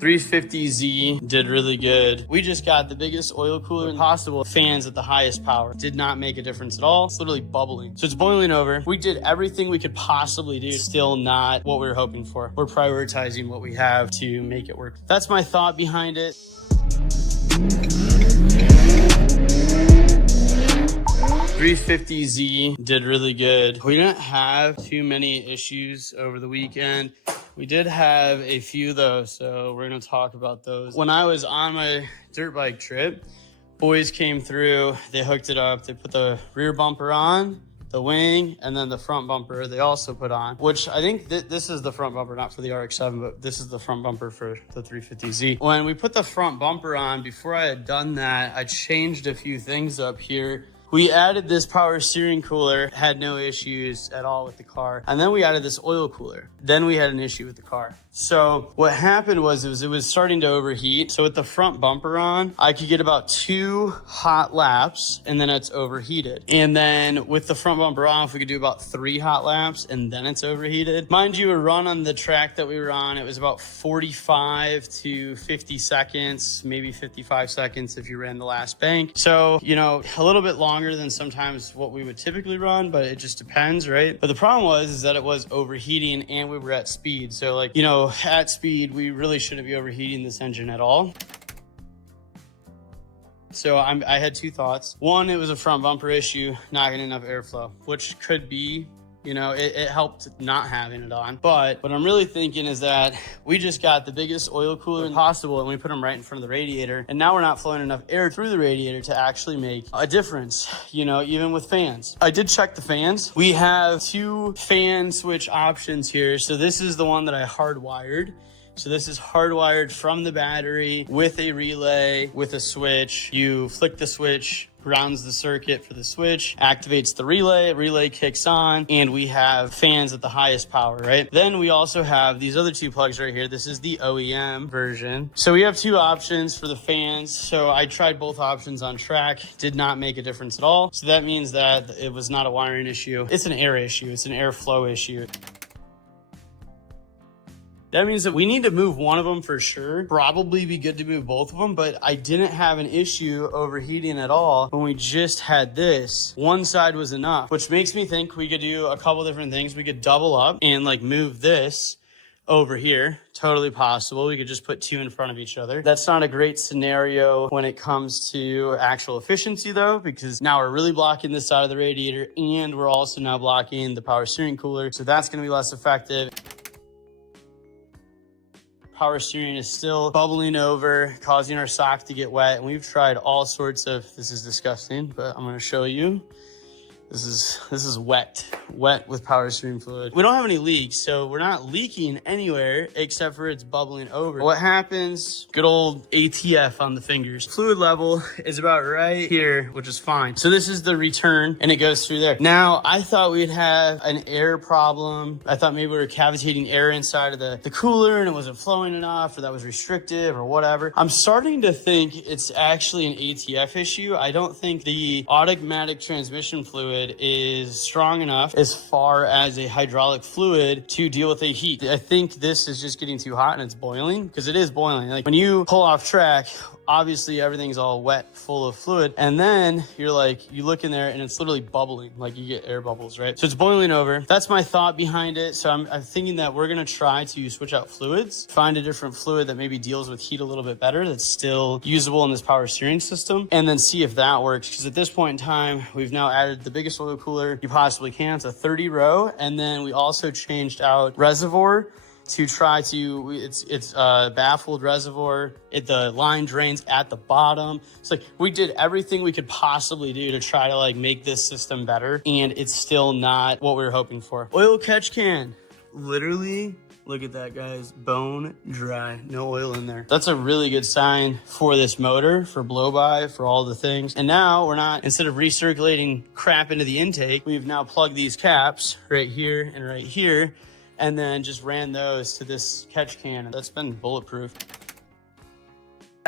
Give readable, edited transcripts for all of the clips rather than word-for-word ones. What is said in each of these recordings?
350Z did really good. We just got the biggest oil cooler possible. Fans at the highest power. Did not make a difference at all. It's literally bubbling. So it's boiling over. We did everything we could possibly do. Still not what we were hoping for. We're prioritizing what we have to make it work. That's my thought behind it. 350Z did really good. We didn't have too many issues over the weekend. We did have a few though, so we're gonna talk about those. When I was on my dirt bike trip, boys came through, they hooked it up, they put the rear bumper on, the wing, and then the front bumper they also put on, which I think this is the front bumper, not for the RX-7, but this is the front bumper for the 350Z. When we put the front bumper on, before I had done that, I changed a few things up here. We added this power steering cooler, had no issues at all with the car. And then we added this oil cooler. Then we had an issue with the car. So what happened was it was starting to overheat. So with the front bumper on, I could get about 2 hot laps and then it's overheated. And then with the front bumper off, we could do about 3 hot laps and then it's overheated. Mind you, a run on the track that we were on, it was about 45 to 50 seconds, maybe 55 seconds if you ran the last bank. So, you know, a little bit longer than sometimes what we would typically run, but it just depends, right? But the problem was that it was overheating and we were at speed. So like, you know, at speed, we really shouldn't be overheating this engine at all. So I had 2 thoughts. One, it was a front bumper issue, not getting enough airflow, which could be, you know, it helped not having it on. But what I'm really thinking is that we just got the biggest oil cooler possible and we put them right in front of the radiator. And now we're not flowing enough air through the radiator to actually make a difference, you know, even with fans. I did check the fans. We have 2 fan switch options here. So this is the one that I hardwired. So this is hardwired from the battery with a relay, with a switch. You flick the switch, grounds the circuit for the switch, activates the relay kicks on, and we have fans at the highest power, right? Then we also have these other 2 plugs right here. This is the OEM version. So we have 2 options for the fans. So I tried both options on track, did not make a difference at all. So that means that it was not a wiring issue. It's an air issue. It's an airflow issue. That means that we need to move one of them for sure. Probably be good to move both of them, but I didn't have an issue overheating at all when we just had this. One side was enough, which makes me think we could do a couple different things. We could double up and like move this over here. Totally possible. We could just put 2 in front of each other. That's not a great scenario when it comes to actual efficiency though, because now we're really blocking this side of the radiator and we're also now blocking the power steering cooler. So that's going to be less effective. Power steering is still bubbling over, causing our sock to get wet. And we've tried all sorts of, this is disgusting, but I'm gonna show you. This is wet with power steering fluid. We don't have any leaks, so we're not leaking anywhere except for it's bubbling over. What happens? Good old ATF on the fingers. Fluid level is about right here, which is fine. So this is the return and it goes through there. Now, I thought we'd have an air problem. I thought maybe we were cavitating air inside of the cooler and it wasn't flowing enough or that was restrictive or whatever. I'm starting to think it's actually an ATF issue. I don't think the automatic transmission fluid is strong enough as far as a hydraulic fluid to deal with a heat. I think this is just getting too hot and it's boiling, because it is boiling. Like when you pull off track, obviously everything's all wet, full of fluid. And then you're like, you look in there and it's literally bubbling, like you get air bubbles, right? So it's boiling over. That's my thought behind it. So I'm thinking that we're gonna try to switch out fluids, find a different fluid that maybe deals with heat a little bit better, that's still usable in this power steering system, and then see if that works. Because at this point in time, we've now added the biggest oil cooler you possibly can. It's a 30 row. And then we also changed out reservoir to try to, it's a baffled reservoir. The line drains at the bottom. It's like we did everything we could possibly do to try to like make this system better, and it's still not what we were hoping for. Oil catch can, literally, look at that, guys, bone dry, no oil in there. That's a really good sign for this motor, for blow by, for all the things. And now we're not, instead of recirculating crap into the intake, we've now plugged these caps right here and right here, and then just ran those to this catch can. That's been bulletproof.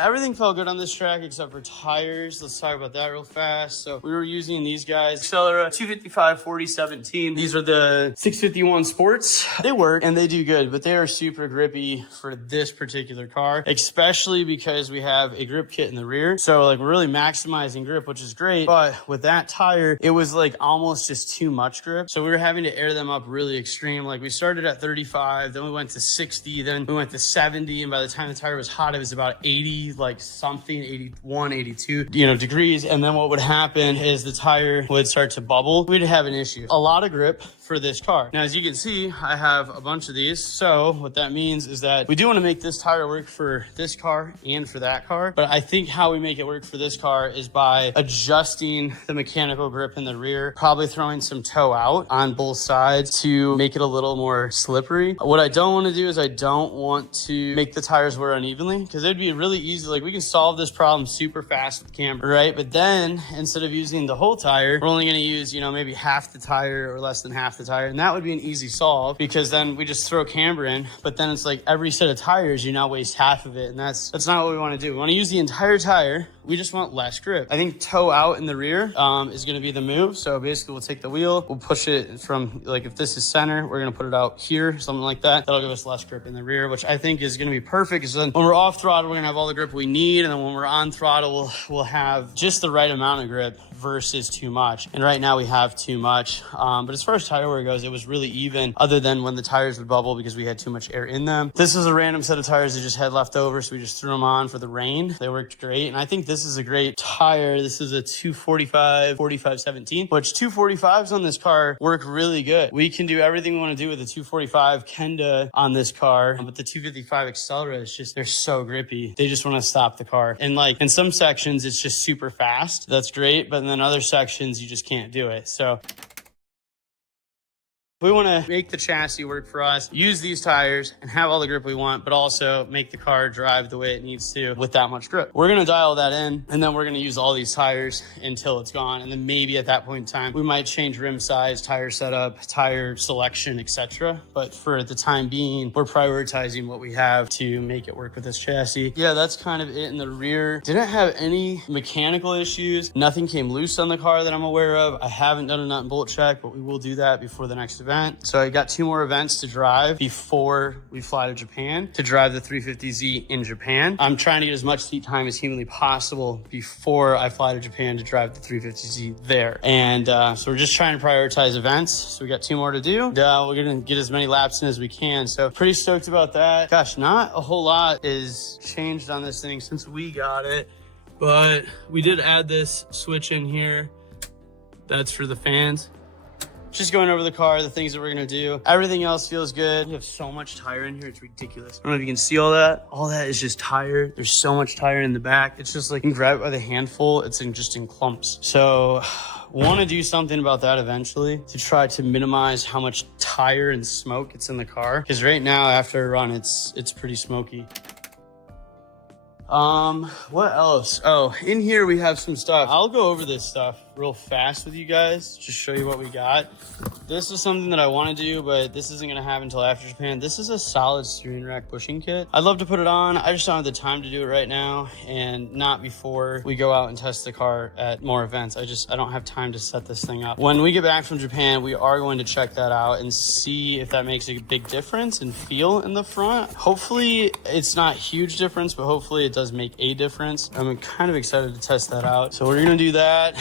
Everything felt good on this track except for tires. Let's talk about that real fast. So we were using these guys, Accelera 255 4017. These are the 651 Sports. They work and they do good, but they are super grippy for this particular car, especially because we have a grip kit in the rear. So like we're really maximizing grip, which is great. But with that tire, it was like almost just too much grip. So we were having to air them up really extreme. Like we started at 35, then we went to 60, then we went to 70. And by the time the tire was hot, it was about 80, like something, 81, 82, degrees. And then what would happen is the tire would start to bubble. We'd have an issue. A lot of grip for this car. Now, as you can see, I have a bunch of these. So what that means is that we do want to make this tire work for this car and for that car. But I think how we make it work for this car is by adjusting the mechanical grip in the rear, probably throwing some toe out on both sides to make it a little more slippery. What I don't want to do is I don't want to make the tires wear unevenly, because it'd be really easy. Like we can solve this problem super fast with camber, right? But then instead of using the whole tire, we're only going to use, maybe half the tire or less than half the tire. And that would be an easy solve, because then we just throw camber in, but then it's like every set of tires, you now waste half of it. And that's not what we want to do. We want to use the entire tire. We just want less grip. I think toe out in the rear is going to be the move. So basically we'll take the wheel, we'll push it from, like if this is center, we're going to put it out here, something like that. That'll give us less grip in the rear, which I think is going to be perfect, because then when we're off throttle, we're going to have all the grip we need. And then when we're on throttle, we'll have just the right amount of grip versus too much. And right now we have too much. But as far as tire wear goes, it was really even, other than when the tires would bubble because we had too much air in them. This is a random set of tires that just had left over, so we just threw them on for the rain. They worked great. And I think this is a great tire. This is a 245 4517, which 245s on this car work really good. We can do everything we want to do with the 245 Kenda on this car, but the 255 Accelera is just, they're so grippy. They just want to stop the car. And like in some sections, it's just super fast. That's great. But then other sections, you just can't do it. So we want to make the chassis work for us, use these tires and have all the grip we want, but also make the car drive the way it needs to with that much grip. We're going to dial that in, and then we're going to use all these tires until it's gone. And then maybe at that point in time, we might change rim size, tire setup, tire selection, etc. But for the time being, we're prioritizing what we have to make it work with this chassis. Yeah, that's kind of it in the rear. Didn't have any mechanical issues. Nothing came loose on the car that I'm aware of. I haven't done a nut and bolt check, but we will do that before the next event. So I got 2 more events to drive before we fly to Japan to drive the 350Z in Japan. I'm trying to get as much seat time as humanly possible before I fly to Japan to drive the 350Z there. And so we're just trying to prioritize events. So we got 2 more to do. And, we're going to get as many laps in as we can. So pretty stoked about that. Gosh, not a whole lot is changed on this thing since we got it, but we did add this switch in here. That's for the fans. Just going over the car, the things that we're gonna do. Everything else feels good. We have so much tire in here, it's ridiculous. I don't know if you can see all that. All that is just tire. There's so much tire in the back. It's just like, you can grab it by the handful. It's just in clumps. So want to do something about that eventually to try to minimize how much tire and smoke it's in the car. Because right now, after a run, it's pretty smoky. What else? Oh, in here we have some stuff. I'll go over this stuff real fast with you guys, just show you what we got. This is something that I want to do, but this isn't going to happen until after Japan. This is a solid steering rack bushing kit. I'd love to put it on. I just don't have the time to do it right now, and not before we go out and test the car at more events. I don't have time to set this thing up. When we get back from Japan, we are going to check that out and see if that makes a big difference in feel in the front. Hopefully it's not a huge difference, but hopefully it does make a difference. I'm kind of excited to test that out. So we're going to do that.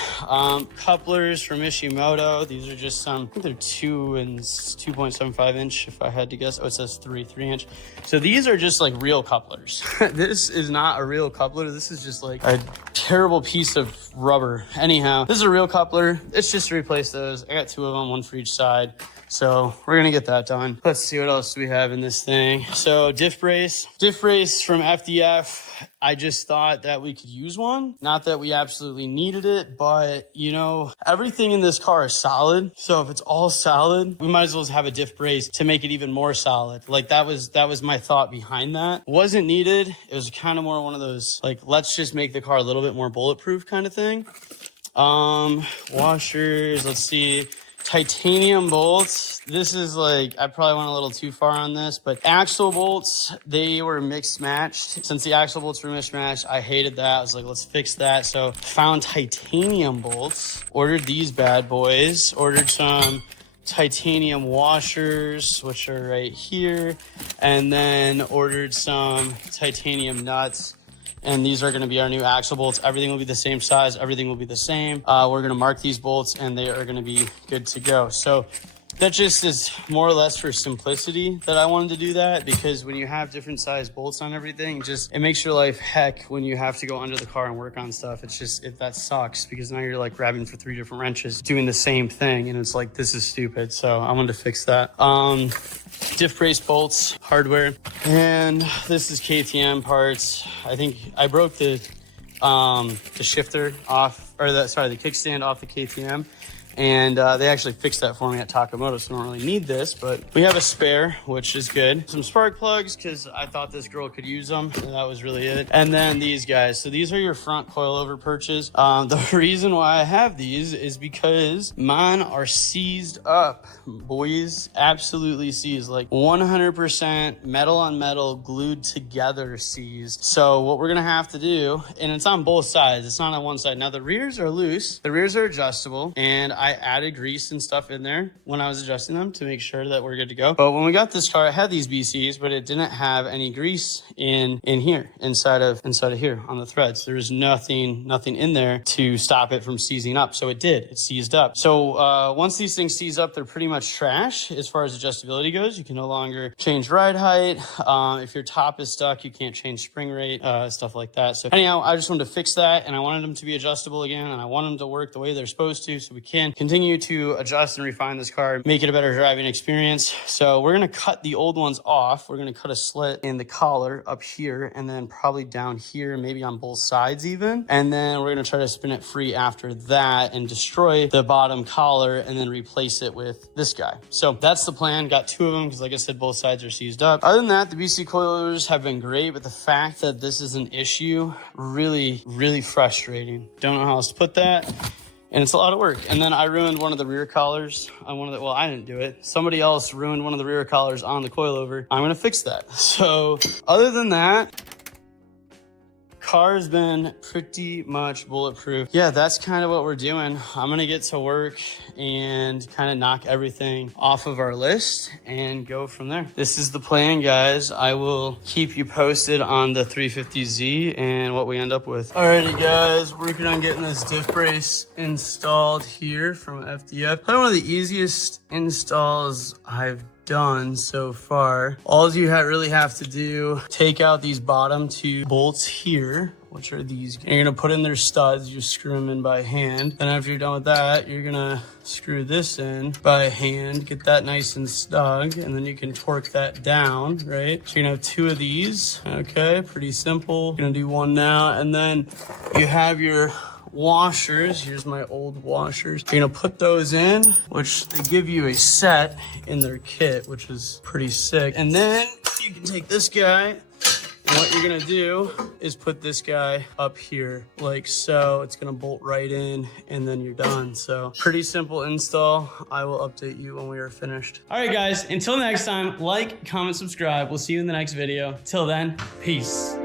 Couplers from Ishimoto. These are just some, I think they're 2 and 2.75 inch if I had to guess. Oh, it says 3 inch. So these are just like real couplers. This is not a real coupler. This is just like a terrible piece of rubber. Anyhow, this is a real coupler. It's just to replace those. I got 2 of them, 1 for each side. So we're gonna get that done. Let's see what else do we have in this thing. So diff brace from FDF. I just thought that we could use one. Not that we absolutely needed it, but you know, everything in this car is solid. So if it's all solid, we might as well have a diff brace to make it even more solid. Like that was my thought behind that. Wasn't needed. It was kind of more one of those, like, let's just make the car a little bit more bulletproof kind of thing. Washers, let's see. titanium bolts. This is like, I probably went a little too far on this, but axle bolts, they were mixed matched. Since the axle bolts were mismatched, I hated that. I was like, let's fix that. So found titanium bolts, ordered these bad boys, ordered some titanium washers, which are right here, and then ordered some titanium nuts. And these are going to be our new axle bolts. Everything will be the same size. Everything will be the same. We're going to mark these bolts and they are going to be good to go. So that just is more or less for simplicity that I wanted to do that, because when you have different size bolts on everything, it makes your life heck when you have to go under the car and work on stuff. That sucks, because now you're like grabbing for 3 different wrenches doing the same thing. And it's like, this is stupid. So I wanted to fix that. Diff brace bolts, hardware, and this is KTM parts. I think I broke the shifter off, or the kickstand off the KTM, and they actually fixed that for me at Takamoto, so I don't really need this, but we have a spare, which is good. Some spark plugs, because I thought this girl could use them, and that was really it. And then these guys. So these are your front coilover perches. The reason why I have these is because mine are seized up, boys. Absolutely seized, like 100% metal on metal, glued together seized. So what we're gonna have to do, and it's on both sides, it's not on one side. Now the rears are loose, the rears are adjustable, and I added grease and stuff in there when I was adjusting them to make sure that we're good to go. But when we got this car, it had these BCs, but it didn't have any grease in here, inside of here on the threads. There was nothing in there to stop it from seizing up. So it did, it seized up. So once these things seize up, they're pretty much trash as far as adjustability goes. You can no longer change ride height. If your top is stuck, you can't change spring rate, stuff like that. So anyhow, I just wanted to fix that, and I wanted them to be adjustable again, and I want them to work the way they're supposed to, so we can continue to adjust and refine this car, make it a better driving experience. So we're going to cut the old ones off. We're going to cut a slit in the collar up here, and then probably down here, maybe on both sides even. And then we're going to try to spin it free after that and destroy the bottom collar, and then replace it with this guy. So that's the plan. Got 2 of them, because like I said, both sides are seized up. Other than that, the BC coilovers have been great, but the fact that this is an issue, really, really frustrating. Don't know how else to put that. And it's a lot of work. And then I ruined one of the rear collars on well, I didn't do it. Somebody else ruined one of the rear collars on the coilover. I'm gonna fix that. So other than that, car's been pretty much bulletproof. Yeah, that's kind of what we're doing. I'm gonna get to work and kind of knock everything off of our list and go from there. This is the plan, guys. I will keep you posted on the 350Z and what we end up with. Alrighty, guys, working on getting this diff brace installed here from FDF. Probably one of the easiest installs I've done so far. All you really have to do, take out these bottom 2 bolts here, which are these. And you're gonna put in their studs, you screw them in by hand. Then after you're done with that, you're gonna screw this in by hand, get that nice and snug, and then you can torque that down, right? So you're gonna have 2 of these, okay? Pretty simple. You're gonna do 1 now, and then you have your washers. Here's my old washers. You're gonna put those in, which they give you a set in their kit, which is pretty sick. And then you can take this guy, and what you're gonna do is put this guy up here like so. It's gonna bolt right in, and then you're done. So pretty simple install. I will update you when we are finished. All right, guys, until next time, like, comment, subscribe. We'll see you in the next video. Till then, peace.